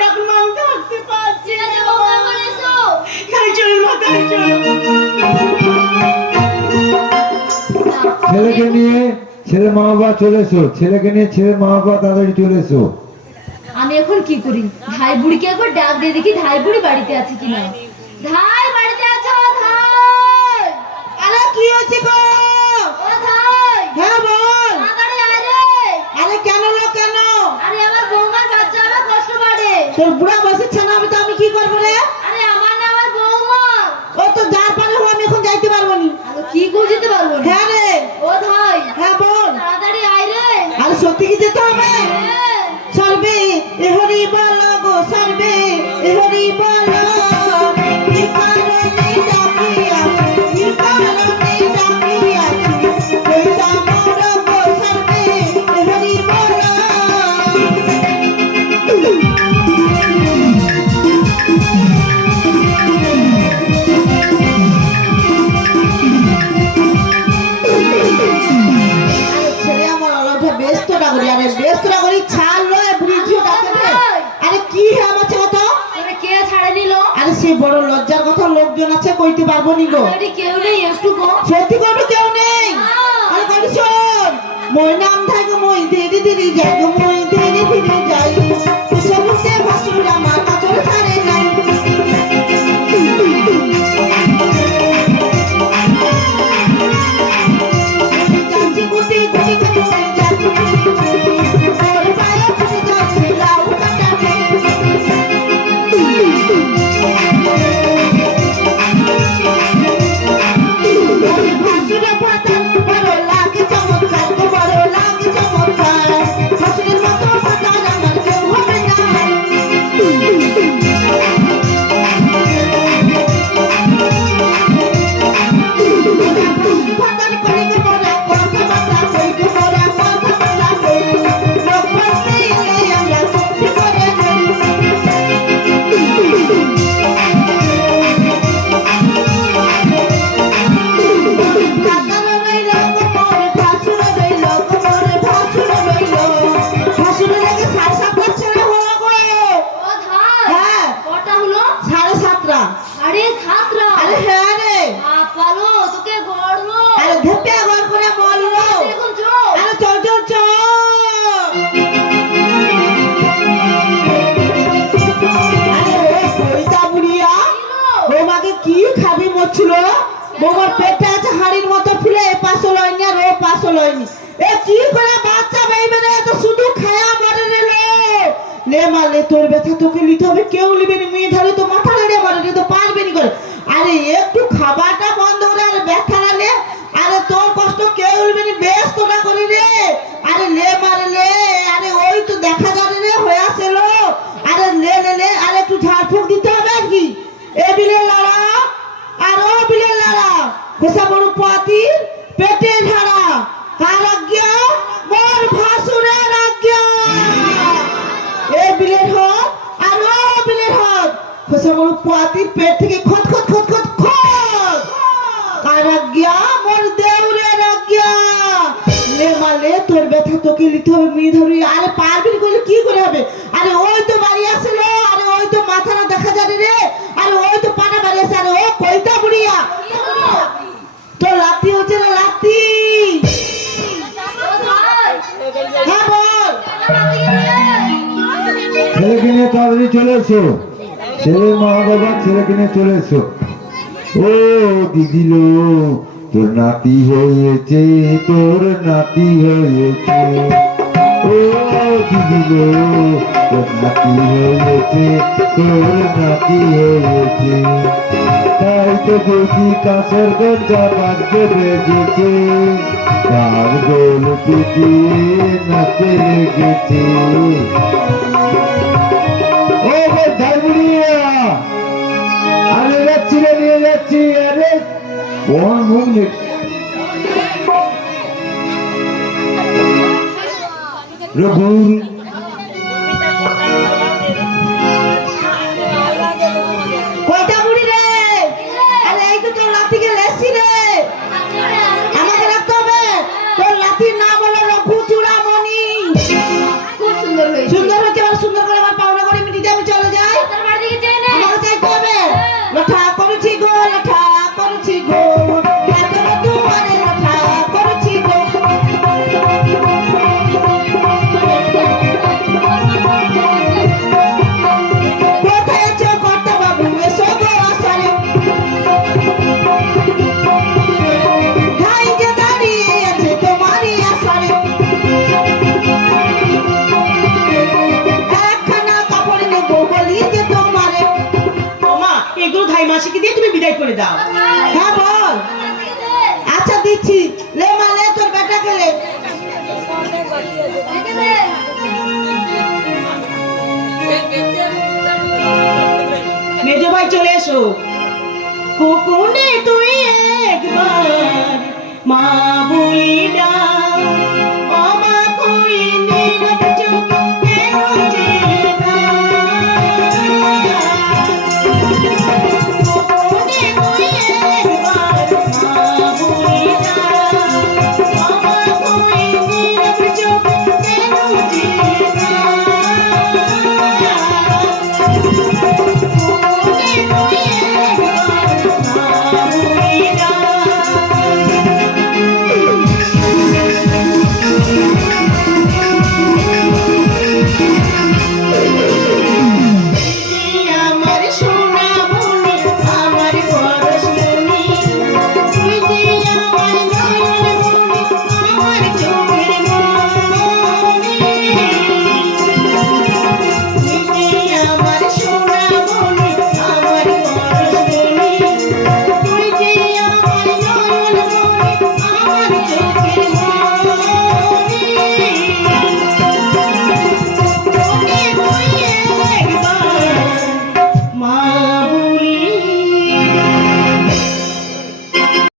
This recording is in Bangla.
ঠাকুমা আমি থাকতে পারছি না। বৌমা এখন এসো। এই চল মাথায় চল। ছেলেকে নিয়ে ছেলে মা বাবা চলে এসো, ছেলেকে নিয়ে ছেলে মা বাবা তাড়াতাড়ি চলে এসো। আমি এখন কি করি? ধাই বুড়িকে একবার ডাক দিয়ে দেখি ধাই বুড়ি বাড়িতে আছে কিনা। ধাই বাড়িতে আছো? ধাই, আরে কি হয়েছে গো? ও ধাই, হ্যাঁ বল। তাড়াতাড়ি আয় রে। আরে কেন লো কেন? আরে আমার বৌমার বাচ্চা আমার কষ্ট পাবে। তোর বুড়া বসে ছানা হবে তো আমি কি করবো রে? আরে আমার না আমার বৌমা। ও তো যার পারে হো আমি এখন যাইতে পারবো নি। আরে কি করে যেতে পারবো না? হ্যাঁ রে। ও ধাই, হ্যাঁ বল। তাড়াতাড়ি আয় রে। আরে সত্যি কি যেতে হবে? হ্যাঁ। সর্বে এ হরি বলো গো সর্বে এ হরি বলো কি কারণে ডাকি আছি কি কারণে ডাকি আছি কইতা মোর গো সর্বে এ হরি বলো ছেলে আমার অলভে ব্যস্তটা করি আরে ব্যস্তটা করি ছাড় লয় বুঝিও ডাকে রে আরে কি হে আমার কথা তোরে কে ছাড়ে দিল? আরে সেই বড় লজ্জার কথা লোকজন আছে কইতে পারবো নি গো আরে কেউ নেই একটু গো। সত্যি কোনো কেউ নেই আরে কই শোন মই নাম থাকো মই ধীরে ধীরে যাই গো মই ধীরে ধীরে যাই সবুতে ভাসুর আমার কাছর ছাড়ে নাই যাচ্ছি গুটি গুটি গুটি যাচ্ছি ওর পায়ে ফুটে যাচ্ছে লাউ কাটাতে ভাসুরে পাতান বড় লাগে চমৎকার গো বড় লাগে চমৎকার ভাসুরের মতো পাতান আমার কেউ হবে না পাতান করে গো বড় কথা বার্তা কই গো বড় কথা বার্তা কই লোক বলতে এলে আমরা চুপটি করে যাই ভাতানো রইল গো মোর ভাসুর রইল গো মোর ভাসুর রইল ভাসুর লাগে 7:30 ছেড়ে হলো গো ও ধাই, হ্যাঁ কটা হলো? 7:30 সাড়ে সাতটা। আরে হ্যাঁ রে পালো তোকে গড়বো। আরে ধেপে ঘর করে বললো এখন চল। আরে চল চল চল আরে ও কইতা বুড়িয়া বৌমাকে কি খাবি মরছিল বৌমার পেটে আছে হাড়ির মতো ফুলে এ পাশ লয়নি আর ও পাশ লয়নি এ কি করে বাচ্চা বেইবে রে তো শুধু খায়া মরে রে লে মারলে তোর ব্যথা তোকে নিতে হবে কেউ নিবে না মেয়ে ধরে তো মাথা লেড়ে মরে রে তো পারবে নি করে আরে একটু খাবারটা বন্ধ করে আরে ব্যথা নালে আরে তোর কষ্ট কেউ নিবে না বেশ তোরা করি রে আরে লে মারলে আরে ওই তো দেখা যাবে রে হয়ে আসেল আরে লে লে লে আরে একটু ঝাড়ফুঁক দিতে হবে আর কি এ বিলের লাড়া আর ও বিলের লাড়া খোসা বড় পাতি পেটে ঝাড়া কার আজ্ঞা মোর ভাসুরের আজ্ঞা এ বিলের হক আর ও বিলের হক খোসা বড় পাতির পেট থেকে খত খত খত খত খত কার আজ্ঞা মোর দেউরের আজ্ঞা লে মালে তোর ব্যথা তোকে নিতে হবে মেয়ে ধরি আরে পারবি করলে কি করে হবে আরে ওই তো বাড়ি আসলো আরে ওই তো মাথাটা দেখা যাবে রে আরে ওই তো পাটা বাড়ি আসে আরে ও কইতা বুড়িয়া তো লাতি হচ্ছে না লাতি ও ধাই, হ্যাঁ বল ছেলেকে নিয়ে তাড়াতাড়ি চলে এসো, ছেলে মা বাবা ছেলেকে নিয়ে চলে এসো। ও দিদি লো তোর নাতি হয়েছে, তোর নাতি হয়েছে। ও দিদি লো তোর নাতি হয়েছে, তোর নাতি হয়েছে। তাই তো দেখি কাছের গঞ্জা বাঁধতে বেজেছে, তার গোল পিটিয়ে নাচতে লেগেছে। ও ধাইবুড়িয়া আরে যাচ্ছি রে নিয়ে যাচ্ছি। আরে কোন মুখ রঘুর কয়টা বুড়ি রে আরে এই তো তোর লাঠিকে লেসি রে আমাকে রাখতে হবে তোর লাঠির নাম হলো রঘু চূড়ামণি খুব সুন্দর হয়েছে। সুন্দর হচ্ছে সুন্দর করে আমার পাওনা করে মিটিতে আমি দাও। হ্যাঁ বল। আচ্ছা দিচ্ছি, লে মা লে, তোর বেটা খেলে। মেজো ভাই চলে এসো। কুকুনে তুই একবার মা বলি ডাক,